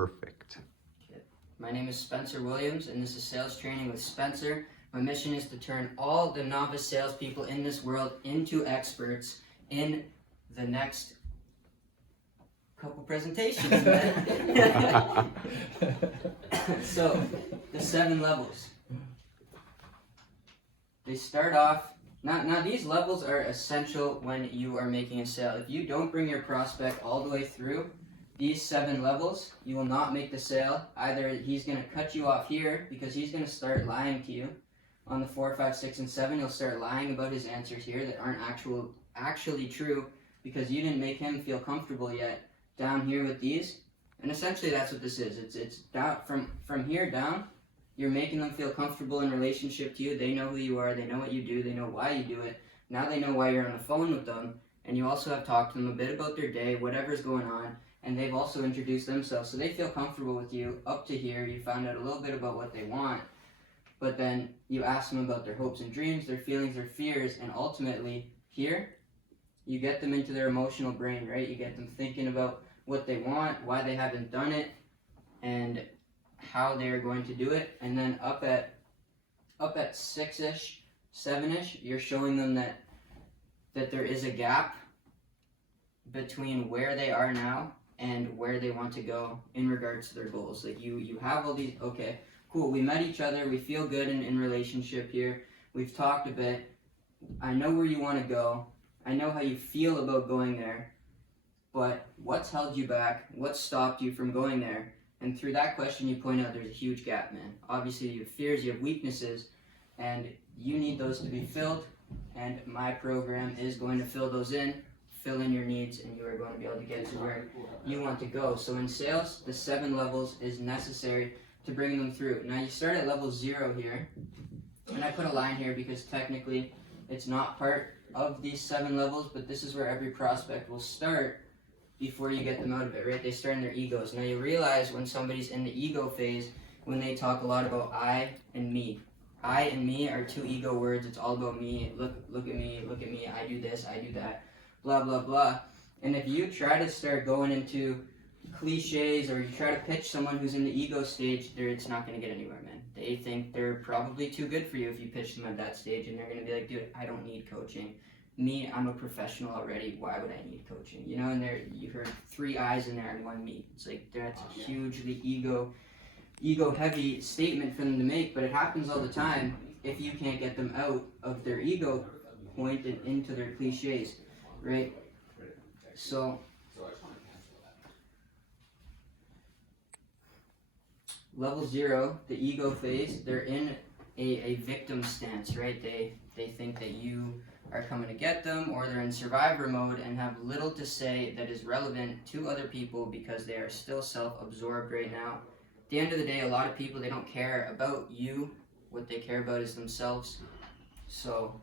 Perfect. Okay. My name is Spencer Williams, and this is Sales Training with Spencer. My mission is to turn all the novice salespeople in this world into experts in the next couple presentations. So, the 7 levels. They start off. Now these levels are essential when you are making a sale. If you don't bring your prospect all the way through these 7 levels, you will not make the sale. Either he's going to cut you off here because he's going to start lying to you. On the 4, 5, 6, and 7, he'll start lying about his answers here that aren't actually true because you didn't make him feel comfortable yet down here with these. And essentially that's what this is. It's down from here down. You're making them feel comfortable in relationship to you. They know who you are. They know what you do. They know why you do it. Now they know why you're on the phone with them. And you also have talked to them a bit about their day, whatever's going on. And they've also introduced themselves. So they feel comfortable with you up to here. You found out a little bit about what they want. But then you ask them about their hopes and dreams, their feelings, their fears. And ultimately, here, you get them into their emotional brain, right? You get them thinking about what they want, why they haven't done it, and how they are going to do it. And then up at 6-ish, 7-ish, you're showing them that there is a gap between where they are now and where they want to go in regards to their goals. Like you have all these, okay, cool, we met each other, we feel good in relationship here, we've talked a bit, I know where you want to go, I know how you feel about going there, but what's held you back? What stopped you from going there? And through that question, you point out there's a huge gap, man. Obviously, you have fears, you have weaknesses, and you need those to be filled. And my program is going to fill those in, fill in your needs, and you are going to be able to get to where you want to go. So in sales, the 7 levels is necessary to bring them through. Now, you start at level 0 here, and I put a line here because technically it's not part of these 7 levels, but this is where every prospect will start before you get them out of it, right? They start in their egos. Now you realize when somebody's in the ego phase, when they talk a lot about I and me. I and me are 2 ego words. It's all about me. Look at me, look at me. I do this, I do that, blah, blah, blah. And if you try to start going into cliches or you try to pitch someone who's in the ego stage, it's not going to get anywhere, man. They think they're probably too good for you if you pitch them at that stage, and they're going to be like, dude, I don't need coaching. Me, I'm a professional already. Why would I need coaching? You know, and there you heard 3 I's in there and 1 me. It's like that's a hugely ego heavy statement for them to make, but it happens all the time if you can't get them out of their ego point and into their cliches, right? So level 0, the ego phase, they're in a victim stance, right? They think that you are coming to get them, or they're in survivor mode and have little to say that is relevant to other people because they are still self-absorbed right now. At the end of the day, a lot of people, they don't care about you. What they care about is themselves. So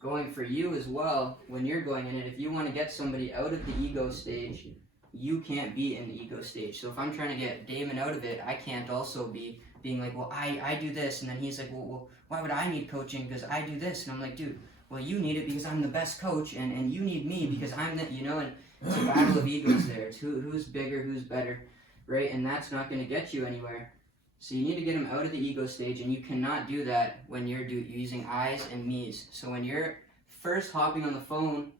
going for you as well, when you're going in it, if you want to get somebody out of the ego stage, you can't be in the ego stage. So if I'm trying to get Damon out of it, I can't also be being like, well, I do this, and then he's like, well, why would I need coaching because I do this? And I'm like, dude, well, you need it because I'm the best coach, and you need me because I'm the, you know, and it's a battle of egos there. It's who's bigger, who's better, right? And that's not going to get you anywhere. So you need to get them out of the ego stage, and you cannot do that when you're using I's and me's. So when you're first hopping on the phone,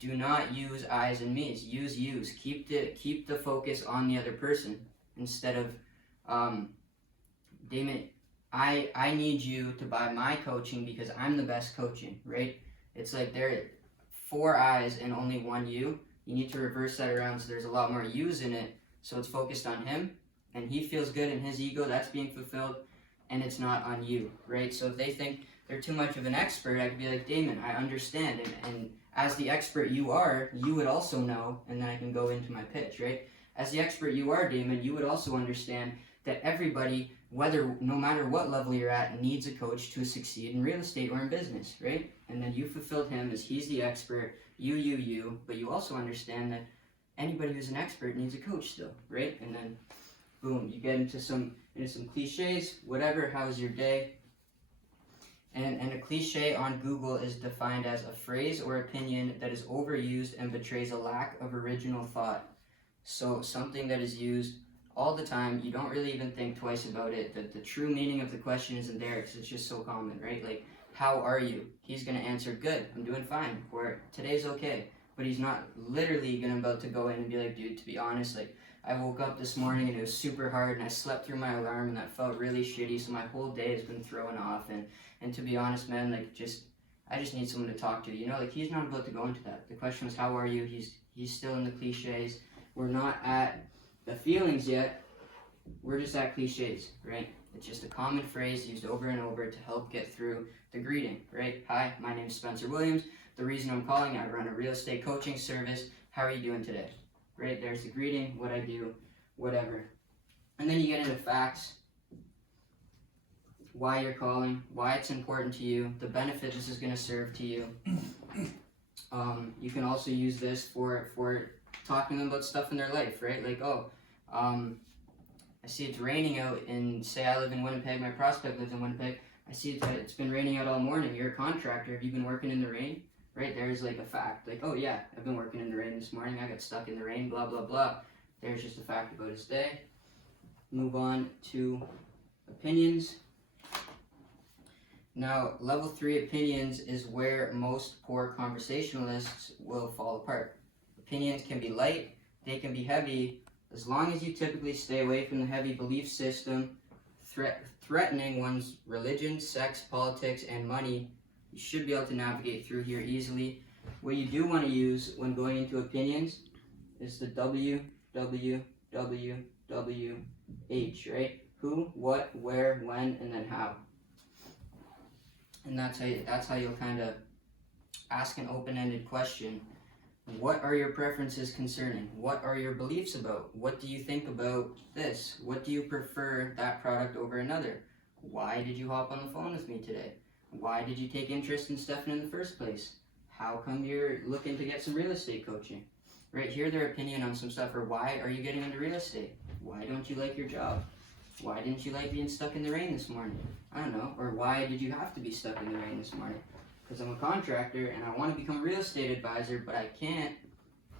do not use I's and me's. Use you's. Keep the focus on the other person instead of, Damon, I need you to buy my coaching because I'm the best coaching, right? It's like there are 4 I's and only 1 you. You need to reverse that around so there's a lot more you's in it. So it's focused on him and he feels good in his ego, that's being fulfilled, and it's not on you, right? So if they think they're too much of an expert, I could be like, Damon, I understand. And as the expert you are, you would also know, and then I can go into my pitch, right? As the expert you are, Damon, you would also understand that everybody, no matter what level you're at, needs a coach to succeed in real estate or in business, right? And then you fulfilled him as he's the expert, you, but you also understand that anybody who's an expert needs a coach still, right? And then, boom, you get into some cliches, whatever, how's your day? And a cliche on Google is defined as a phrase or opinion that is overused and betrays a lack of original thought. So something that is used all the time, you don't really even think twice about it. The true meaning of the question isn't there because it's just so common, right? Like, how are you? He's going to answer, good, I'm doing fine, or today's okay. But he's not literally going to about to go in and be like, dude, to be honest, like, I woke up this morning and it was super hard and I slept through my alarm and that felt really shitty, so my whole day has been thrown off, and to be honest, man, like, I just need someone to talk to, you know? Like, he's not about to go into that. The question was, how are you? He's still in the cliches. We're not at the feelings yet, we're just at cliches, right? It's just a common phrase used over and over to help get through the greeting, right? Hi, my name is Spencer Williams. The reason I'm calling, I run a real estate coaching service. How are you doing today? Right, there's the greeting, what I do, whatever. And then you get into facts, why you're calling, why it's important to you, the benefit this is going to serve to you. You can also use this for talking to them about stuff in their life, right? Like, I see it's raining out in, say I live in Winnipeg, my prospect lives in Winnipeg. I see it's been raining out all morning. You're a contractor. Have you been working in the rain? Right? There's like a fact. Like, oh yeah, I've been working in the rain this morning. I got stuck in the rain, blah, blah, blah. There's just a fact about his day. Move on to opinions. Now, level 3 opinions is where most poor conversationalists will fall apart. Opinions can be light, they can be heavy, as long as you typically stay away from the heavy belief system, threatening one's religion, sex, politics, and money. You should be able to navigate through here easily. What you do want to use when going into opinions is the W, W, W, W, H, right? Who, what, where, when, and then how. And that's how you'll kind of ask an open-ended question. What are your preferences concerning? What are your beliefs about? What do you think about this? What do you prefer that product over another? Why did you hop on the phone with me today? Why did you take interest in Stefan in the first place? How come you're looking to get some real estate coaching? Right, hear their opinion on some stuff, or why are you getting into real estate? Why don't you like your job? Why didn't you like being stuck in the rain this morning? I don't know. Or why did you have to be stuck in the rain this morning? Because I'm a contractor and I want to become a real estate advisor, but I can't,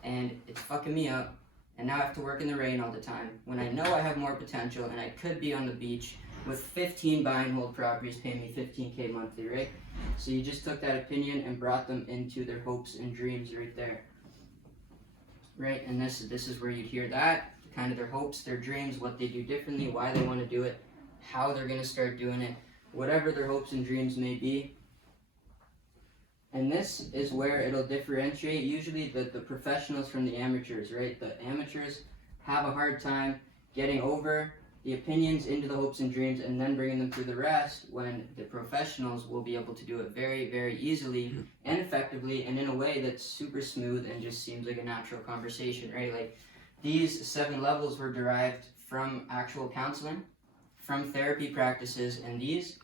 and it's fucking me up, and now I have to work in the rain all the time when I know I have more potential and I could be on the beach with 15 buy and hold properties paying me $15K monthly, right? So you just took that opinion and brought them into their hopes and dreams right there. Right, and this is where you'd hear that, kind of their hopes, their dreams, what they do differently, why they want to do it, how they're going to start doing it, whatever their hopes and dreams may be. And this is where it'll differentiate usually the professionals from the amateurs, right? The amateurs have a hard time getting over the opinions into the hopes and dreams and then bringing them through the rest, when the professionals will be able to do it very, very easily and effectively and in a way that's super smooth and just seems like a natural conversation, right? Like, these 7 levels were derived from actual counseling, from therapy practices, and these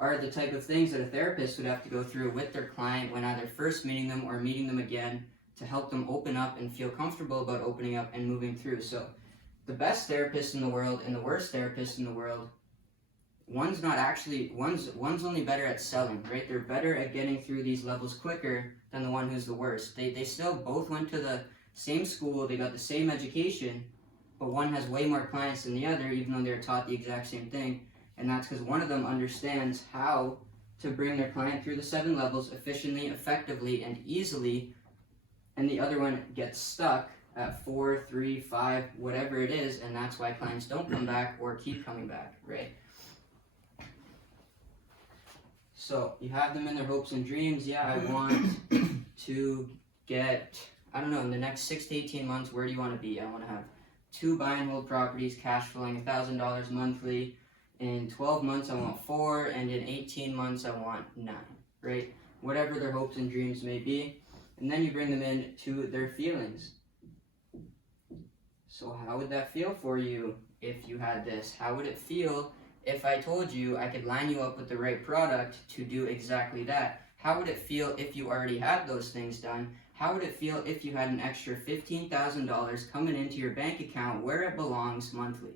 are the type of things that a therapist would have to go through with their client when either first meeting them or meeting them again to help them open up and feel comfortable about opening up and moving through. So the best therapist in the world and the worst therapist in the world, one's only better at selling, right? They're better at getting through these levels quicker than the one who's the worst. They still both went to the same school, they got the same education, but one has way more clients than the other, even though they're taught the exact same thing. And that's because one of them understands how to bring their client through the 7 levels efficiently, effectively, and easily, and the other one gets stuck at 4, 3, 5, whatever it is, and that's why clients don't come back or keep coming back, right? So you have them in their hopes and dreams. Yeah, I want to get, I don't know, in the next 6 to 18 months, where do you want to be? I want to have 2 buy and hold properties, cash flowing $1,000 monthly. In 12 months, I want 4, and in 18 months, I want 9, right? Whatever their hopes and dreams may be. And then you bring them in to their feelings. So how would that feel for you if you had this? How would it feel if I told you I could line you up with the right product to do exactly that? How would it feel if you already had those things done? How would it feel if you had an extra $15,000 coming into your bank account where it belongs monthly?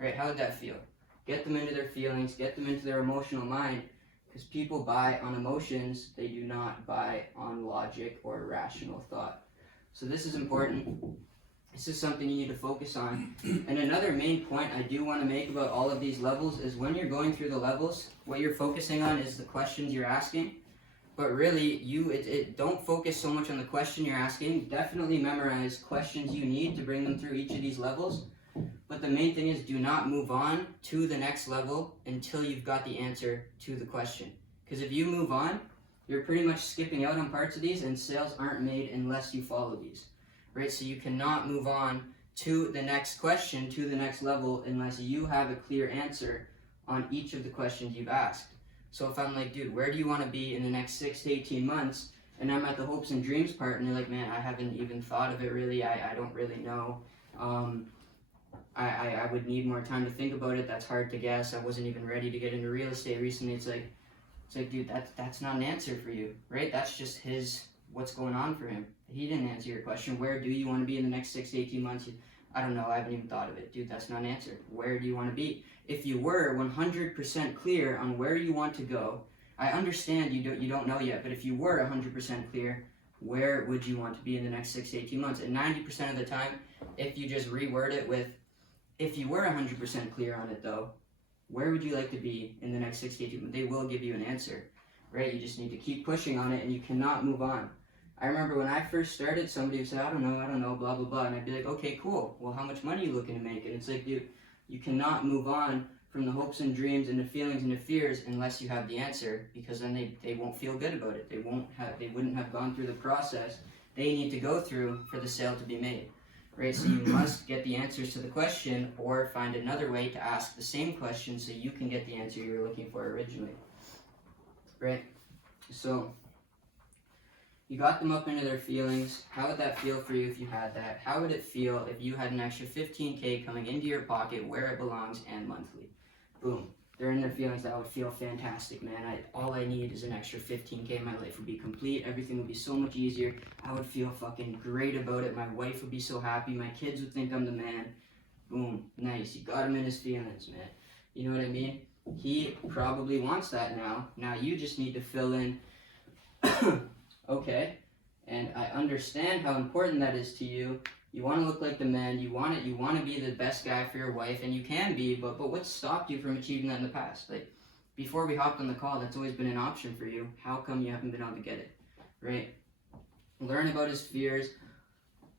Right? How would that feel? Get them into their feelings, get them into their emotional mind, because people buy on emotions, they do not buy on logic or rational thought. So this is important. This is something you need to focus on. And another main point I do want to make about all of these levels is when you're going through the levels, what you're focusing on is the questions you're asking. But really, don't focus so much on the question you're asking. Definitely memorize questions you need to bring them through each of these levels. But the main thing is, do not move on to the next level until you've got the answer to the question. Because if you move on, you're pretty much skipping out on parts of these, and sales aren't made unless you follow these. Right? So you cannot move on to the next question, to the next level, unless you have a clear answer on each of the questions you've asked. So if I'm like, dude, where do you want to be in the next 6 to 18 months? And I'm at the hopes and dreams part, and they're like, man, I haven't even thought of it really. I don't really know. I would need more time to think about it. That's hard to guess. I wasn't even ready to get into real estate recently. It's like, dude, that's not an answer for you, right? That's just what's going on for him. He didn't answer your question. Where do you want to be in the next 6 to 18 months? I don't know. I haven't even thought of it. Dude, that's not an answer. Where do you want to be? If you were 100% clear on where you want to go, I understand you don't know yet, but if you were 100% clear, where would you want to be in the next 6 to 18 months? And 90% of the time, if you just reword it with, if you were 100% clear on it though, where would you like to be in the next 6 to 18 months? They will give you an answer, right? You just need to keep pushing on it, and you cannot move on. I remember when I first started, somebody would say, I don't know, blah, blah, blah. And I'd be like, okay, cool. Well, how much money are you looking to make? And it's like, dude, you cannot move on from the hopes and dreams and the feelings and the fears unless you have the answer, because then they won't feel good about it. They wouldn't have gone through the process they need to go through for the sale to be made, right? So you must get the answers to the question, or find another way to ask the same question so you can get the answer you were looking for originally, right? So you got them up into their feelings. How would that feel for you if you had that? How would it feel if you had an extra $15K coming into your pocket where it belongs and monthly? Boom. They're in their feelings. That would feel fantastic, man. All I need is an extra $15K. My life would be complete. Everything would be so much easier. I would feel fucking great about it. My wife would be so happy. My kids would think I'm the man. Boom. Nice. You got him in his feelings, man. You know what I mean? He probably wants that now. Now you just need to fill in okay, and I understand how important that is to you. You want to look like the man. You want to be the best guy for your wife, and you can be. But what stopped you from achieving that in the past? Like, before we hopped on the call, that's always been an option for you. How come you haven't been able to get it, right? Learn about his fears,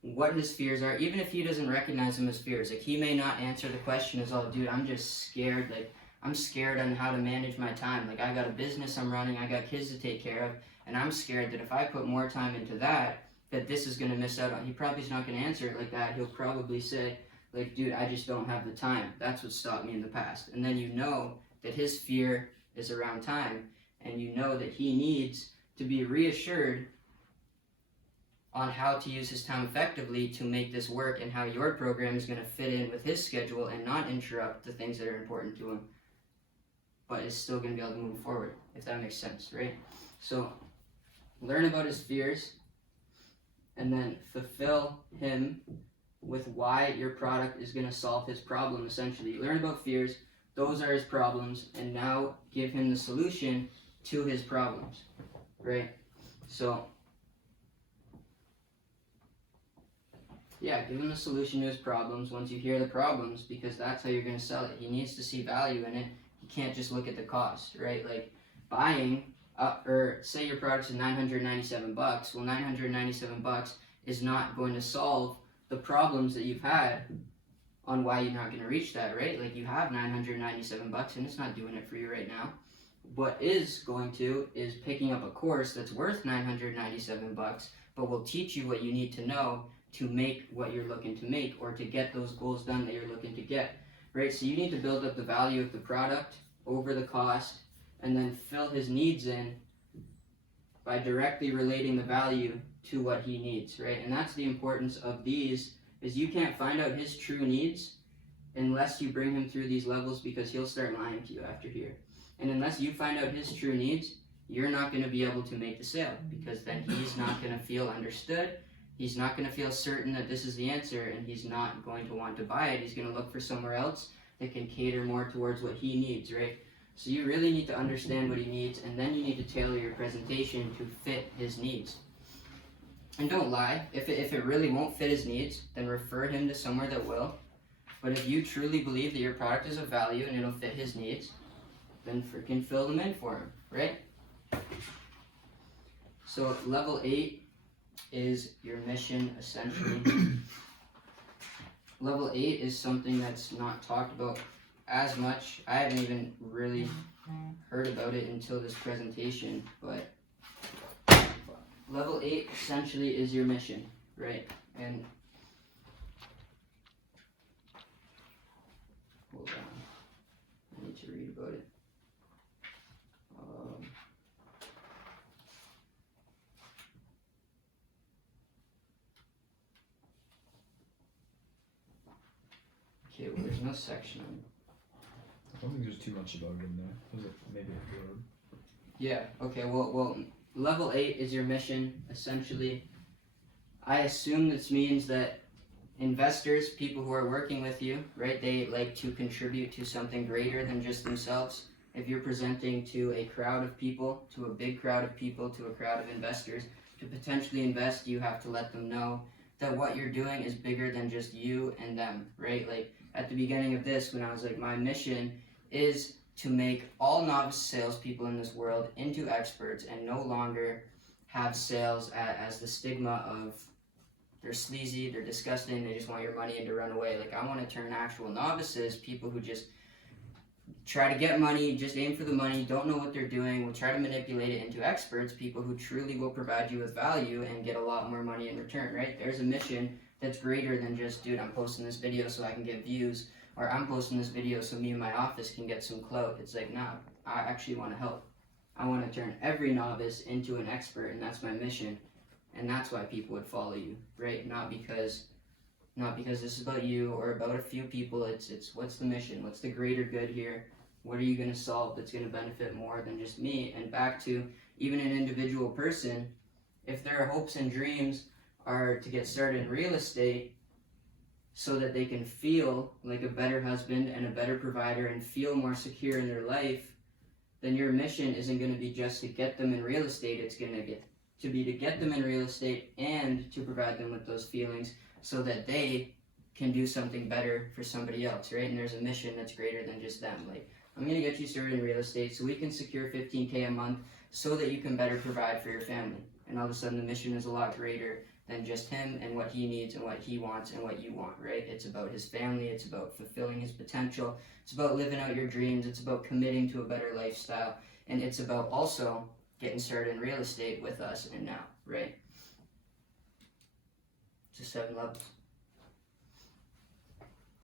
what his fears are, even if he doesn't recognize them as fears. Like, he may not answer the question as, oh, dude, I'm just scared. Like, I'm scared on how to manage my time. Like, I got a business I'm running. I got kids to take care of. And I'm scared that if I put more time into that this is going to miss out on. He probably is not going to answer it like that. He'll probably say, like, dude, I just don't have the time. That's what stopped me in the past. And then you know that his fear is around time, and you know that he needs to be reassured on how to use his time effectively to make this work, and how your program is going to fit in with his schedule and not interrupt the things that are important to him, but is still going to be able to move forward, if that makes sense, right? So learn about his fears, and then fulfill him with why your product is going to solve his problem, essentially. Learn about fears, those are his problems, and now give him the solution to his problems, right? So, yeah, give him the solution to his problems once you hear the problems, because that's how you're going to sell it. He needs to see value in it. He can't just look at the cost, right? Like, buying or say your product's is $997. Well, $997 is not going to solve the problems that you've had on why you're not going to reach that, right? Like, you have $997 and it's not doing it for you right now. What is going to is picking up a course that's worth $997, but will teach you what you need to know to make what you're looking to make, or to get those goals done that you're looking to get, right? So you need to build up the value of the product over the cost, and then fill his needs in by directly relating the value to what he needs, right? And that's the importance of these, is you can't find out his true needs unless you bring him through these levels, because he'll start lying to you after here. And unless you find out his true needs, you're not going to be able to make the sale, because then he's not going to feel understood. He's not going to feel certain that this is the answer, and he's not going to want to buy it. He's going to look for somewhere else that can cater more towards what he needs, right? So you really need to understand what he needs, and then you need to tailor your presentation to fit his needs. And don't lie. If it really won't fit his needs, then refer him to somewhere that will. But if you truly believe that your product is of value and it'll fit his needs, then freaking fill them in for him, right? So level 8 is your mission, essentially. Level 8 is something that's not talked about as much. I haven't even really heard about it until this presentation, but level 8 essentially is your mission, right? And hold on, I need to read about it. Okay, well, there's no section on it. I don't think there's too much about it in there. Is it maybe a word? Yeah, okay, well, level 8 is your mission, essentially. I assume this means that investors, people who are working with you, right, they like to contribute to something greater than just themselves. If you're presenting to a crowd of people, to a big crowd of people, to a crowd of investors, to potentially invest, you have to let them know that what you're doing is bigger than just you and them, right? Like, at the beginning of this, when I was like, my mission is to make all novice salespeople in this world into experts and no longer have sales as the stigma of they're sleazy, they're disgusting, they just want your money and to run away. Like, I want to turn actual novices, people who just try to get money, just aim for the money, don't know what they're doing, will try to manipulate it, into experts, people who truly will provide you with value and get a lot more money in return, right? There's a mission that's greater than just, dude, I'm posting this video so I can get views, or I'm posting this video so me and my office can get some clout. It's like, nah, I actually want to help. I want to turn every novice into an expert, and that's my mission. And that's why people would follow you, right? Not because this is about you or about a few people. It's what's the mission? What's the greater good here? What are you going to solve that's going to benefit more than just me? And back to even an individual person, if their hopes and dreams are to get started in real estate so that they can feel like a better husband and a better provider and feel more secure in their life, then your mission isn't going to be just to get them in real estate. It's going to be to get them in real estate and to provide them with those feelings so that they can do something better for somebody else, right? And there's a mission that's greater than just them. Like, I'm going to get you started in real estate so we can secure $15K a month so that you can better provide for your family. And all of a sudden the mission is a lot greater than just him and what he needs and what he wants and what you want, right? It's about his family, it's about fulfilling his potential, it's about living out your dreams, it's about committing to a better lifestyle, and it's about also getting started in real estate with us and now, right? To 7 levels.